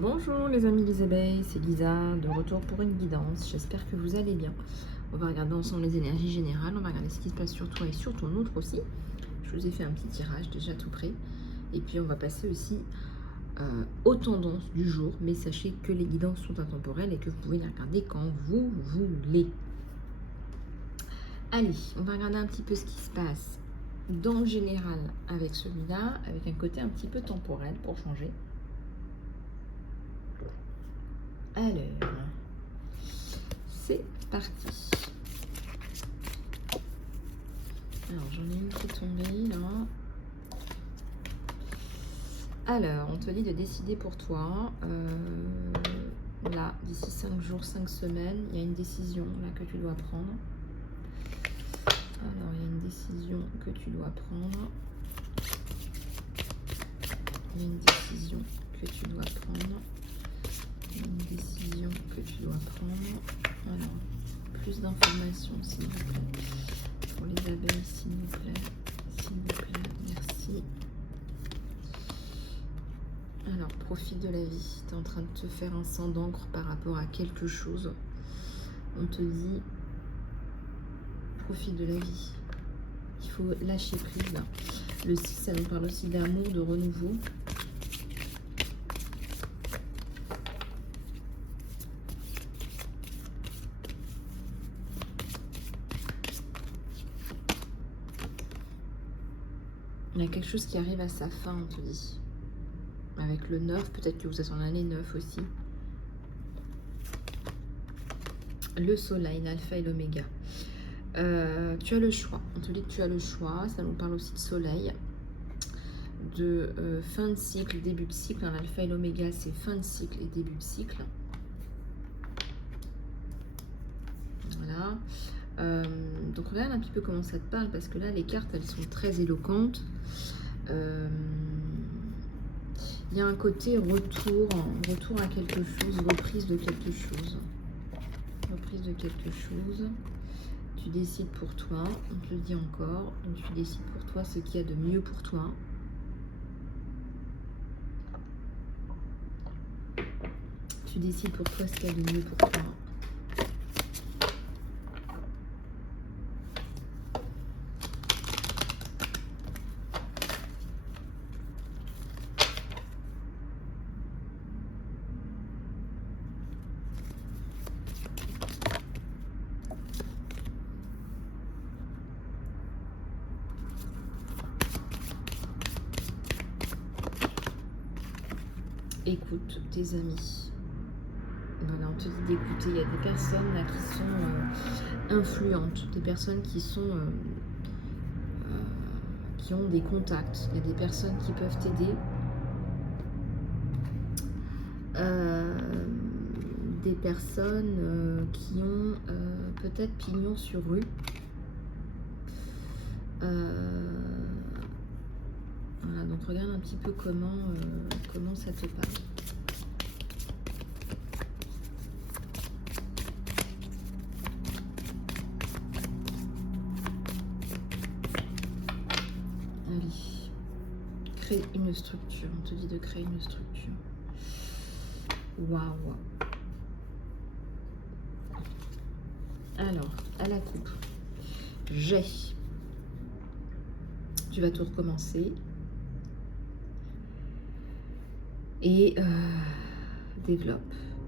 Bonjour les amis des abeilles, c'est Lisa, de retour pour une guidance. J'espère que vous allez bien. On va regarder ensemble les énergies générales, on va regarder ce qui se passe sur toi et sur ton autre aussi. Je vous ai fait un petit tirage déjà tout prêt. Et puis on va passer aussi aux tendances du jour. Mais sachez que les guidances sont intemporelles et que vous pouvez les regarder quand vous voulez. Allez, on va regarder un petit peu ce qui se passe dans le général avec celui-là, avec un côté un petit peu temporel pour changer. Alors, c'est parti. Alors, j'en ai une qui est tombée là. Alors, on te dit de décider pour toi. Là, d'ici 5 jours, 5 semaines, il y a une décision là que tu dois prendre. Alors, il y a une décision que tu dois prendre. Il y a une décision que tu dois prendre. Il y a une décision que tu dois prendre. Alors, plus d'informations, s'il vous plaît. Pour les abeilles, s'il vous plaît. S'il vous plaît, merci. Alors, profite de la vie. Tu es en train de te faire un sang d'encre par rapport à quelque chose. On te dit, profite de la vie. Il faut lâcher prise. Le 6, ça nous parle aussi d'amour, de renouveau. Il y a quelque chose qui arrive à sa fin, on te dit. Avec le 9, peut-être que vous êtes en année 9 aussi. Le soleil, l'alpha et l'oméga. Tu as le choix. On te dit que tu as le choix. Ça nous parle aussi de soleil. De fin de cycle, début de cycle. L'alpha et l'oméga, c'est fin de cycle et début de cycle. Voilà. Donc regarde un petit peu comment ça te parle, parce que là, les cartes, elles sont très éloquentes. Il y a un côté retour à quelque chose, reprise de quelque chose. Reprise de quelque chose. Tu décides pour toi, on te le dit encore, donc tu décides pour toi ce qu'il y a de mieux pour toi. Tu décides pour toi ce qu'il y a de mieux pour toi. Écoute tes amis. Voilà, on te dit d'écouter. Il y a des personnes là qui sont influentes, des personnes qui ont des contacts. Il y a des personnes qui peuvent t'aider. Des personnes qui ont peut-être pignon sur rue. Voilà, donc regarde un petit peu comment ça te parle. Allez, crée une structure. On te dit de créer une structure. Waouh. Alors, à la coupe, j'ai. Tu vas tout recommencer. Et développe.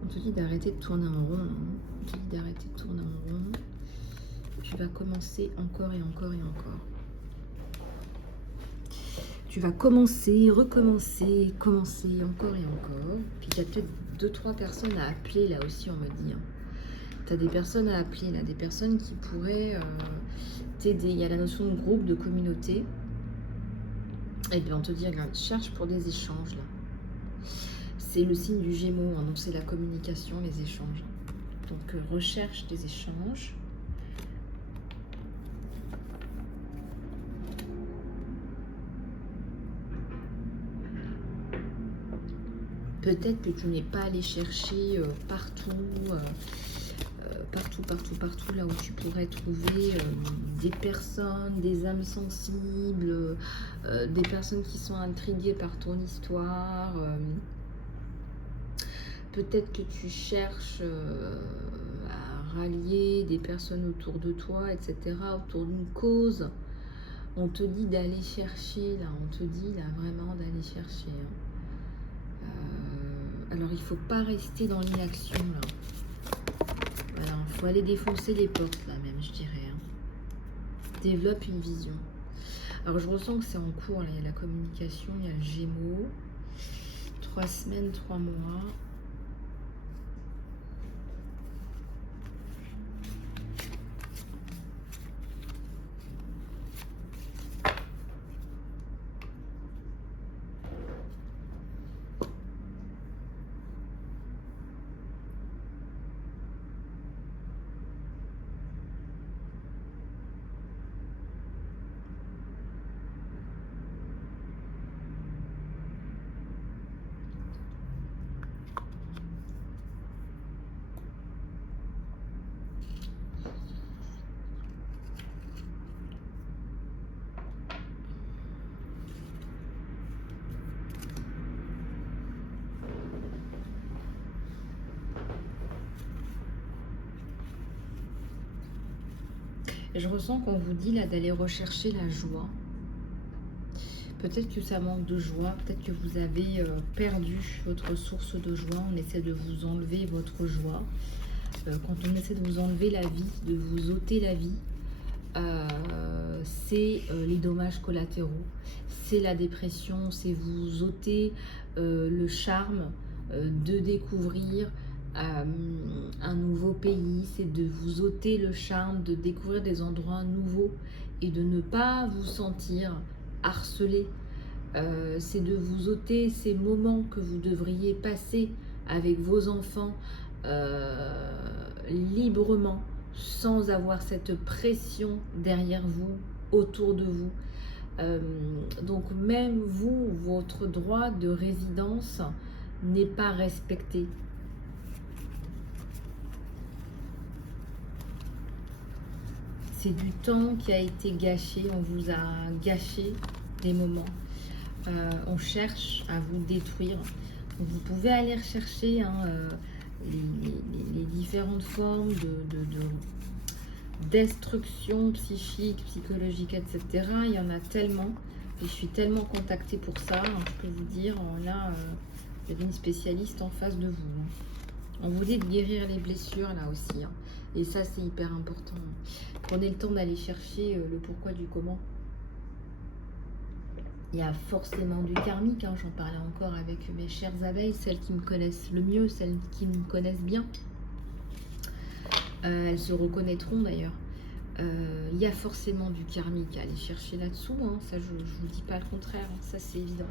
On te dit d'arrêter de tourner en rond. On te dit d'arrêter de tourner en rond. Tu vas commencer encore et encore et encore. Tu vas commencer, recommencer, commencer encore et encore. Puis tu as peut-être 2-3 personnes à appeler là aussi, on me dit. Tu as des personnes à appeler là, des personnes qui pourraient t'aider. Il y a la notion de groupe, de communauté. Et bien on te dit, regarde, cherche pour des échanges là. C'est le signe du Gémeaux, hein, donc c'est la communication, les échanges. Donc recherche des échanges. Peut-être que tu n'es pas allé chercher partout, là où tu pourrais trouver des personnes, des âmes sensibles, des personnes qui sont intriguées par ton histoire. peut-être que tu cherches à rallier des personnes autour de toi, etc., autour d'une cause. On te dit d'aller chercher, là, on te dit là vraiment d'aller chercher. Hein. Alors il ne faut pas rester dans l'inaction là. Voilà, il faut aller défoncer les portes là même, je dirais. Hein. Développe une vision. Alors je ressens que c'est en cours, là, il y a la communication, il y a le Gémeaux. 3 semaines, 3 mois. Je ressens qu'on vous dit là d'aller rechercher la joie. Peut-être que ça manque de joie, peut-être que vous avez perdu votre source de joie. On essaie de vous enlever votre joie. Quand on essaie de vous enlever la vie, de vous ôter la vie, c'est les dommages collatéraux, c'est la dépression, c'est vous ôter le charme de découvrir un nouveau pays, c'est de vous ôter le charme de découvrir des endroits nouveaux et de ne pas vous sentir harcelé. C'est de vous ôter ces moments que vous devriez passer avec vos enfants librement, sans avoir cette pression derrière vous, autour de vous. Donc même vous, votre droit de résidence n'est pas respecté. C'est du temps qui a été gâché, on vous a gâché des moments. On cherche à vous détruire. Donc vous pouvez aller rechercher hein, les différentes formes de destruction psychique, psychologique, etc. Il y en a tellement. Et je suis tellement contactée pour ça. Hein, je peux vous dire, là, il y avait une spécialiste en face de vous. Hein. On vous dit de guérir les blessures là aussi. Hein. Et ça, c'est hyper important. Prenez le temps d'aller chercher le pourquoi du comment. Il y a forcément du karmique, hein, j'en parlais encore avec mes chères abeilles, celles qui me connaissent le mieux, celles qui me connaissent bien. Elles se reconnaîtront d'ailleurs. Il y a forcément du karmique à aller chercher là-dessous, hein, ça je ne vous dis pas le contraire, hein, ça c'est évident.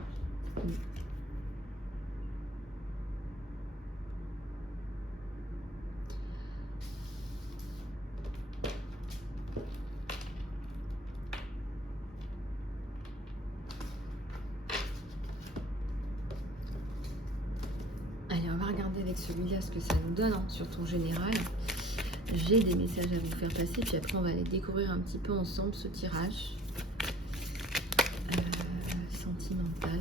Allez, on va regarder avec celui-là ce que ça nous donne hein, sur ton général. J'ai des messages à vous faire passer, puis après on va aller découvrir un petit peu ensemble ce tirage sentimental.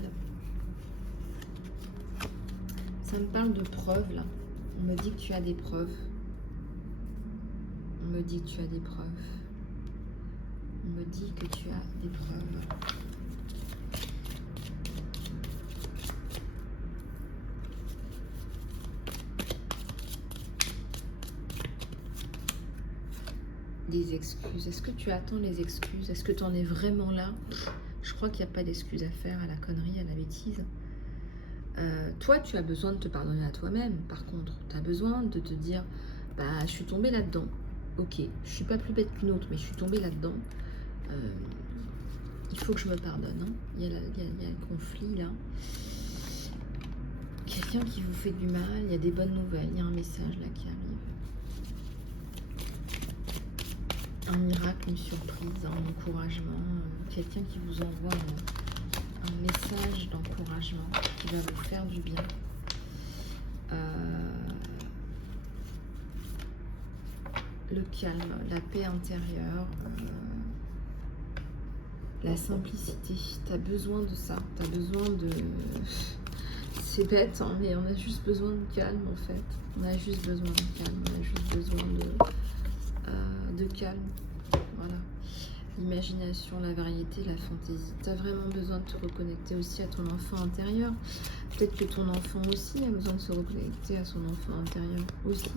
Ça me parle de preuves là. On me dit que tu as des preuves. On me dit que tu as des preuves. On me dit que tu as des preuves. Des excuses. Est-ce que tu attends les excuses? Est-ce que tu en es vraiment là? Je crois qu'il n'y a pas d'excuses à faire à la connerie, à la bêtise. Toi, tu as besoin de te pardonner à toi-même. Par contre, tu as besoin de te dire, bah, je suis tombée là-dedans. Ok, je suis pas plus bête qu'une autre, mais je suis tombée là-dedans. Il faut que je me pardonne. Hein. Il y a le conflit là. Quelqu'un qui vous fait du mal, il y a des bonnes nouvelles. Il y a un message là qui arrive. Un miracle, une surprise, un encouragement, quelqu'un qui vous envoie un message d'encouragement qui va vous faire du bien. Le calme, la paix intérieure, la simplicité. Tu as besoin de ça, tu as besoin de... c'est bête, hein, mais on a juste besoin de calme en fait. On a juste besoin de calme, on a juste besoin de calme. Voilà. L'imagination, la variété, la fantaisie. Tu as vraiment besoin de te reconnecter aussi à ton enfant intérieur. Peut-être que ton enfant aussi a besoin de se reconnecter à son enfant intérieur aussi.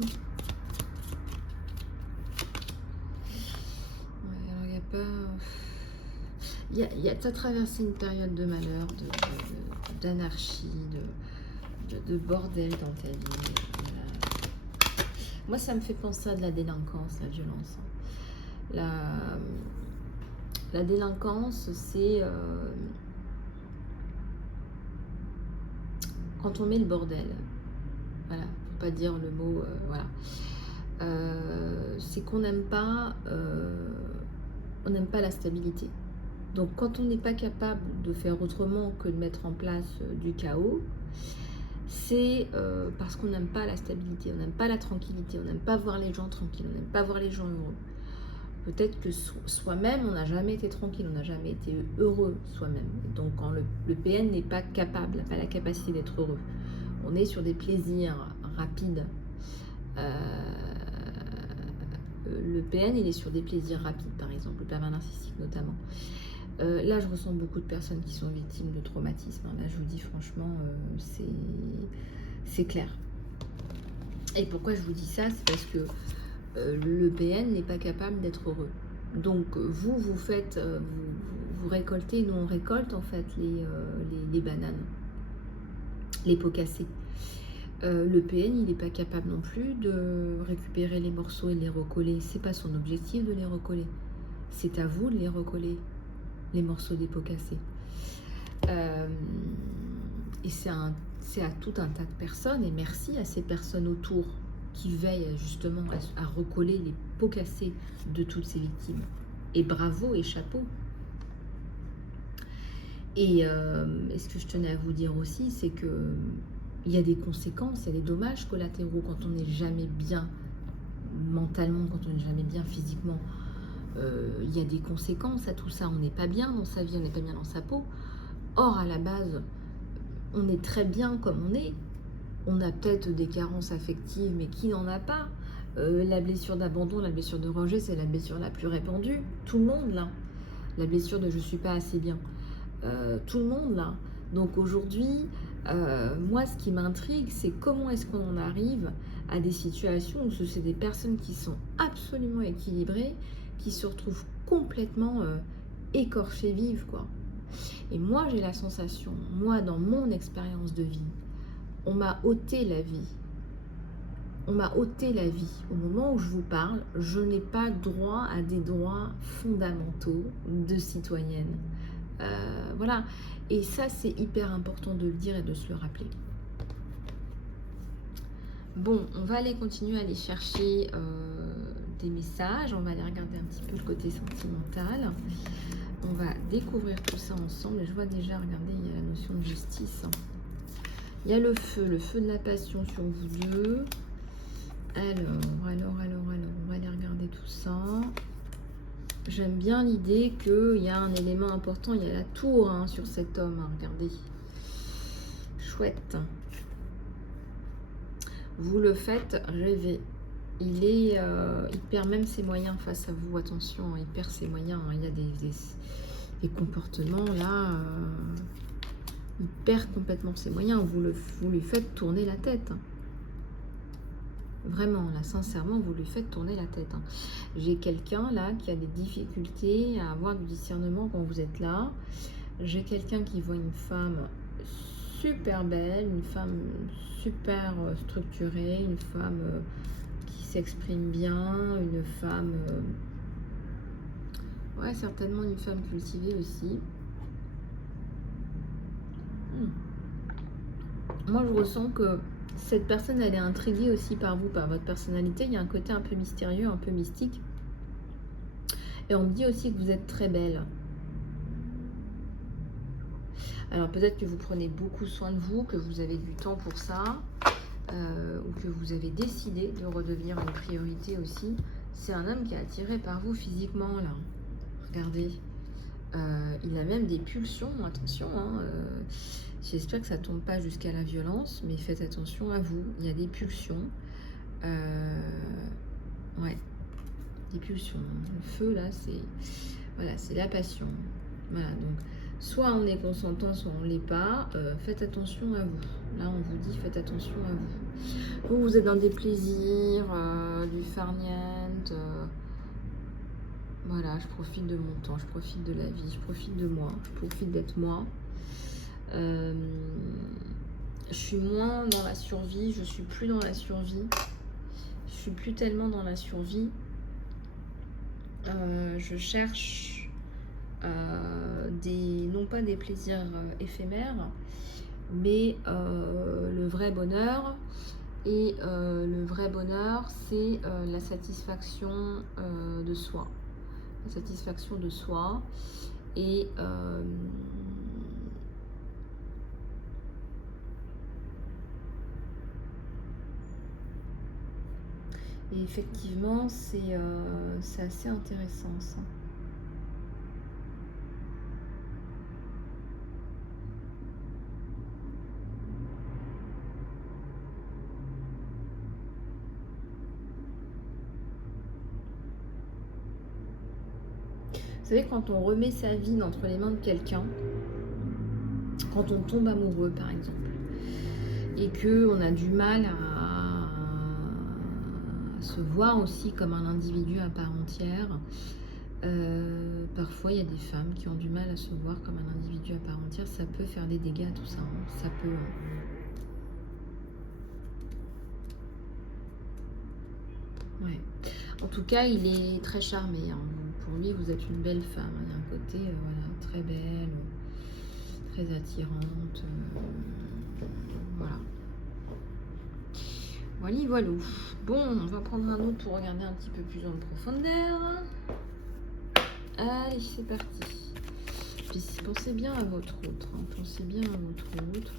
Ouais, alors il n'y a pas... Tu as traversé une période de malheur, d'anarchie, de bordel dans ta vie. Voilà. Moi, ça me fait penser à de la délinquance, la violence. La délinquance, c'est quand on met le bordel. Voilà, pour pas dire le mot, voilà. C'est qu'on n'aime pas, on n'aime pas la stabilité. Donc, quand on n'est pas capable de faire autrement que de mettre en place du chaos, c'est parce qu'on n'aime pas la stabilité, on n'aime pas la tranquillité, on n'aime pas voir les gens tranquilles, on n'aime pas voir les gens heureux. Peut-être que soi-même, on n'a jamais été tranquille, on n'a jamais été heureux soi-même. Donc, quand le PN n'est pas capable, n'a pas la capacité d'être heureux, on est sur des plaisirs rapides. Le PN, il est sur des plaisirs rapides, par exemple, le pervers narcissique notamment. Là, je ressens beaucoup de personnes qui sont victimes de traumatisme. Là, je vous dis franchement, c'est clair. Et pourquoi je vous dis ça? C'est parce que le PN n'est pas capable d'être heureux. Donc, vous faites, vous récoltez, nous on récolte en fait les bananes, les pots cassés. Le PN, il n'est pas capable non plus de récupérer les morceaux et les recoller. C'est pas son objectif de les recoller. C'est à vous de les recoller, les morceaux des pots cassés. Et c'est à tout un tas de personnes, et merci à ces personnes autour qui veillent justement à recoller les pots cassés de toutes ces victimes. Et bravo et chapeau. Et ce que je tenais à vous dire aussi, c'est que il y a des conséquences, il y a des dommages collatéraux quand on n'est jamais bien mentalement, quand on n'est jamais bien physiquement. Il y a des conséquences à tout ça. On n'est pas bien dans sa vie, on n'est pas bien dans sa peau. Or, à la base, on est très bien comme on est. On a peut-être des carences affectives, mais qui n'en a pas? La blessure d'abandon, la blessure de rejet, c'est la blessure la plus répandue. Tout le monde, là. La blessure de « je ne suis pas assez bien ». Tout le monde, là. Donc aujourd'hui, moi, ce qui m'intrigue, c'est comment est-ce qu'on en arrive à des situations où c'est des personnes qui sont absolument équilibrées, qui se retrouvent complètement écorchées vives, quoi. Et moi, j'ai la sensation, moi, dans mon expérience de vie, on m'a ôté la vie. On m'a ôté la vie. Au moment où je vous parle, je n'ai pas droit à des droits fondamentaux de citoyenne. Voilà. Et ça, c'est hyper important de le dire et de se le rappeler. Bon, on va aller continuer à aller chercher des messages. On va aller regarder un petit peu le côté sentimental. On va découvrir tout ça ensemble. Et je vois déjà, regardez, il y a la notion de justice. Il y a le feu de la passion sur vous deux. Alors, on va aller regarder tout ça. J'aime bien l'idée qu'il y a un élément important. Il y a la tour sur cet homme. Regardez. Chouette. Vous le faites rêver. Il perd même ses moyens face à vous. Attention, il perd ses moyens. Il y a des comportements là. Il perd complètement ses moyens. Vous lui faites tourner la tête. Vraiment, là, sincèrement, vous lui faites tourner la tête. J'ai quelqu'un là qui a des difficultés à avoir du discernement quand vous êtes là. J'ai quelqu'un qui voit une femme super belle, une femme super structurée, une femme qui s'exprime bien, une femme... ouais, certainement une femme cultivée aussi. Moi, je ressens que cette personne, elle est intriguée aussi par vous, par votre personnalité. Il y a un côté un peu mystérieux, un peu mystique. Et on me dit aussi que vous êtes très belle. Alors peut-être que vous prenez beaucoup soin de vous, que vous avez du temps pour ça, ou que vous avez décidé de redevenir une priorité aussi. C'est un homme qui est attiré par vous physiquement, là. Regardez. Il a même des pulsions, attention, J'espère que ça tombe pas jusqu'à la violence, mais faites attention à vous. Il y a des pulsions. Ouais, des pulsions. Le feu, là, c'est voilà, c'est la passion. Voilà, donc soit on est consentant, soit on ne l'est pas. Faites attention à vous. Là, on vous dit, faites attention à vous. Vous êtes dans des plaisirs, du farniente. Voilà, je profite de mon temps, je profite de la vie, je profite de moi, je profite d'être moi. Je suis moins dans la survie, je suis plus dans la survie. Je suis plus tellement dans la survie. Je cherche non pas des plaisirs éphémères, mais le vrai bonheur. Et le vrai bonheur, c'est la satisfaction de soi. La satisfaction de soi. Et effectivement, c'est assez intéressant ça. Vous savez, quand on remet sa vie entre les mains de quelqu'un, quand on tombe amoureux par exemple, et qu'on a du mal à se voir aussi comme un individu à part entière, parfois il y a des femmes qui ont du mal à se voir comme un individu à part entière, ça peut faire des dégâts tout ça, hein. Ça peut... Ouais. En tout cas, il est très charmé, hein. Pour lui, vous êtes une belle femme, hein. Il y a un côté voilà, très belle, très attirante, voilà. Voilà. Bon, on va prendre un autre pour regarder un petit peu plus en profondeur. Allez, c'est parti. Puis pensez bien à votre autre, hein. Pensez bien à votre autre.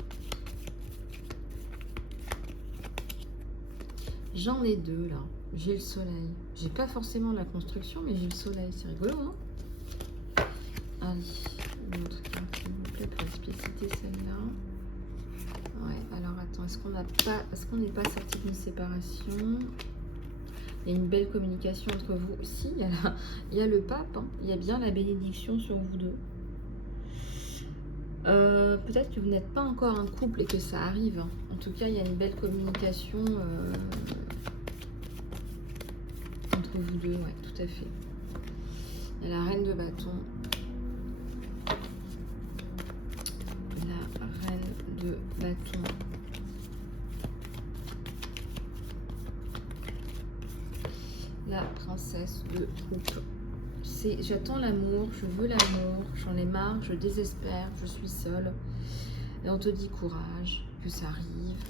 J'en ai deux là. J'ai le soleil. J'ai pas forcément la construction, mais j'ai le soleil. C'est rigolo, hein? Allez, une autre carte, s'il vous plaît, pour expliciter celle-là. Ouais, alors attends, est-ce qu'on n'est pas sorti d'une séparation? Il y a une belle communication entre vous. Si, il y a le pape, hein. Il y a bien la bénédiction sur vous deux. Peut-être que vous n'êtes pas encore un couple et que ça arrive, hein. En tout cas, il y a une belle communication entre vous deux, ouais, tout à fait. Il y a la reine de bâton. La reine de bâton. La princesse de coupe. J'attends l'amour, je veux l'amour, j'en ai marre, je désespère, je suis seule. Et on te dit courage, que ça arrive,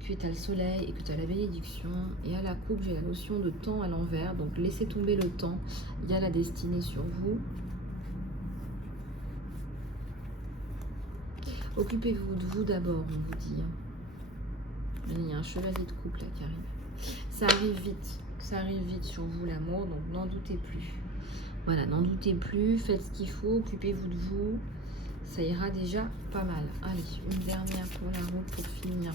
que tu as le soleil et que tu as la bénédiction. Et à la coupe, j'ai la notion de temps à l'envers, donc laissez tomber le temps. Il y a la destinée sur vous. Occupez-vous de vous d'abord, on vous dit. Il y a un chevalier de coupe là qui arrive. Ça arrive vite sur vous l'amour, donc n'en doutez plus. Voilà, n'en doutez plus, faites ce qu'il faut, occupez-vous de vous. Ça ira déjà pas mal. Allez, une dernière pour la route pour finir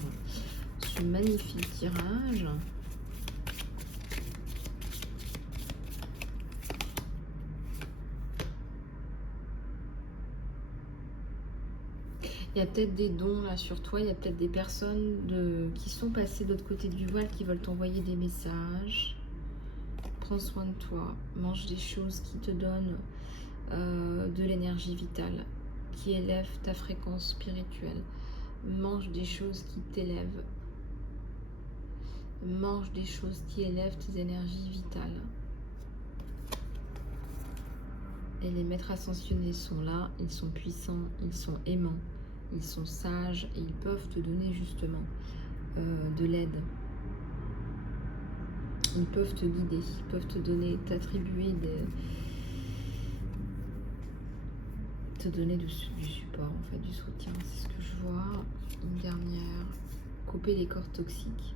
ce magnifique tirage. Il y a peut-être des dons là sur toi, il y a peut-être des personnes qui sont passées de l'autre côté du voile qui veulent t'envoyer des messages. Prends soin de toi, mange des choses qui te donnent de l'énergie vitale, qui élèvent ta fréquence spirituelle. Mange des choses qui t'élèvent. Mange des choses qui élèvent tes énergies vitales. Et les maîtres ascensionnés sont là, ils sont puissants, ils sont aimants, ils sont sages et ils peuvent te donner justement de l'aide. Ils peuvent te guider, ils peuvent te donner, t'attribuer te donner du support, en fait, du soutien. C'est ce que je vois. Une dernière. Couper les cordes toxiques.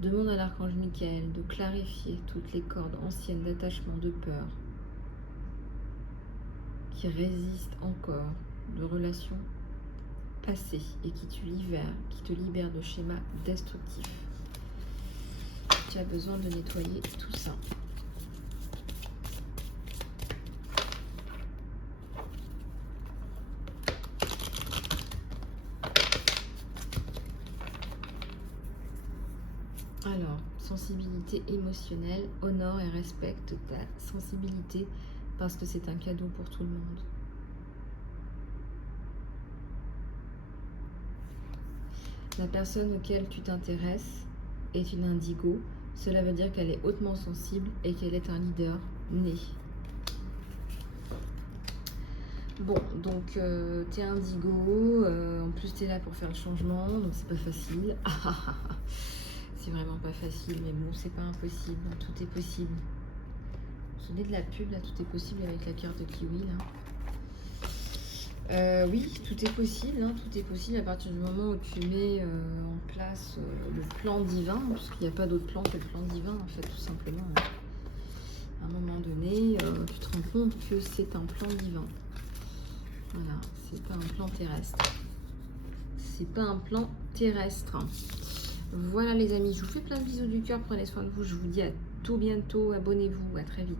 Demande à l'archange Michael de clarifier toutes les cordes anciennes d'attachement, de peur, qui résistent encore, de relations passé et qui te libère de schémas destructifs. Tu as besoin de nettoyer tout ça. Alors, sensibilité émotionnelle, honore et respecte ta sensibilité parce que c'est un cadeau pour tout le monde. La personne auquel tu t'intéresses est une indigo. Cela veut dire qu'elle est hautement sensible et qu'elle est un leader né. Bon, donc tu es indigo, en plus tu es là pour faire le changement, donc c'est pas facile. C'est vraiment pas facile, mais bon, c'est pas impossible, tout est possible. Vous vous souvenez de la pub, là, tout est possible avec la carte de kiwi, là. Oui, tout est possible, hein, tout est possible à partir du moment où tu mets en place le plan divin, parce qu'il n'y a pas d'autre plan que le plan divin, en fait, tout simplement. À un moment donné, tu te rends compte que c'est un plan divin. Voilà, c'est pas un plan terrestre. C'est pas un plan terrestre. Voilà les amis, je vous fais plein de bisous du cœur, prenez soin de vous, je vous dis à tout bientôt, abonnez-vous, à très vite.